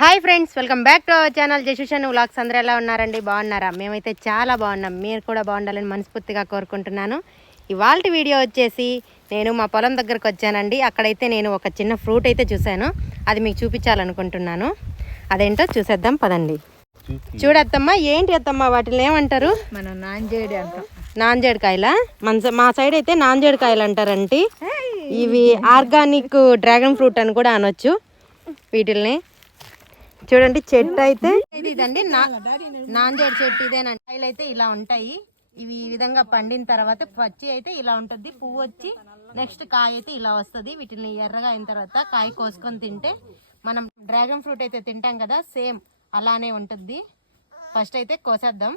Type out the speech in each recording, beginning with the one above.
Hi friends welcome back to our channel. జశుషన్ vlogs. అందరూ ఎలా ఉన్నారండి? బాగున్నారా? మేమైతే చాలా బాగున్నాం. మీరు కూడా బాగుండాలని మనస్ఫూర్తిగా కోరుకుంటున్నాను. ఇవాళ వీడియో వచ్చేసి నేను మా పొలం దగ్గరకు వచ్చానండి. అక్కడైతే నేను ఒక చిన్న ఫ్రూట్ అయితే చూశాను. అది మీకు చూపించాలనుకుంటున్నాను. అదేంటో చూసేద్దాం పదండి. చూడత్తమ్మా ఏంటి అత్తమ్మ వాటిని? ఏమంటారు? మనం నాంజేడి అంటాం. నాంజేడుకాయల? మన స- మా సైడ్ అయితే నాంజేడుకాయలు అంటారండి. ఇవి ఆర్గానిక్ డ్రాగన్ ఫ్రూట్ అని కూడా అనొచ్చు వీటిల్ని. చూడండి చెట్టు అయితే. ఇది ఇదండి నాంజేడు చెట్టు ఇదేనండి. కాయలు అయితే ఇలా ఉంటాయి. ఇవి ఈ విధంగా పండిన తర్వాత పచ్చి అయితే ఇలా ఉంటుంది. పువ్వు వచ్చి నెక్స్ట్ కాయ అయితే ఇలా వస్తుంది. వీటిని ఎర్రగా అయిన తర్వాత కాయ కోసుకొని తింటే మనం డ్రాగన్ ఫ్రూట్ అయితే తింటాం కదా సేమ్ అలానే ఉంటుంది. ఫస్ట్ అయితే కోసేద్దాం.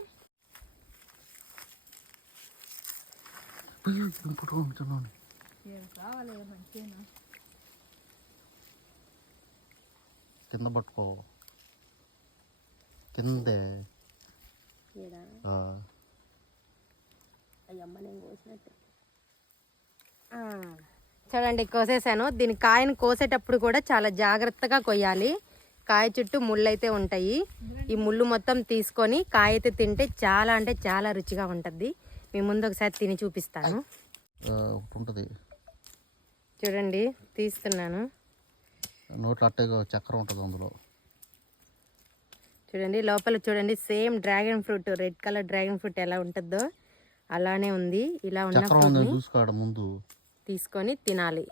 కింద పట్టుకో. కిందే. ఆ. ఆ, చూడండి కోసేసాను. దీని కాయను కోసేటప్పుడు కూడా చాలా జాగ్రత్తగా కొయ్యాలి. కాయ చుట్టూ ముళ్ళు అయితే ఉంటాయి. ఈ ముళ్ళు మొత్తం తీసుకొని కాయ అయితే తింటే చాలా అంటే చాలా రుచిగా ఉంటుంది. మీ ముందు ఒకసారి తిని చూపిస్తాను. ఉంటుంది. చూడండి తీస్తున్నాను. నోట్లో అట్టగా చక్రం ఉంటుంది అందులో. చూడండి లోపల చూడండి same dragon fruit red colour dragon fruit ఎలా ఉంటుందో అలానే ఉంది. ఇలా ఉన్న ముందు తీసుకొని తినాలి.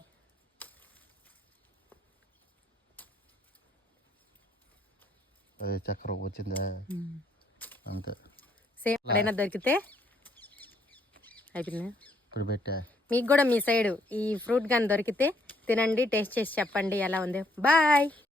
అదే చక్రం వచ్చిందే? అంతే. సేమ్ ఎక్కడైనా దొరికితే అయిపోయిందా. ఇప్పుడు పెట్టా. మీకు కూడా మీ సైడ్ ఈ ఫ్రూట్ కానీ దొరికితే తినండి టేస్ట్ చేసి చెప్పండి ఎలా ఉంది. బాయ్!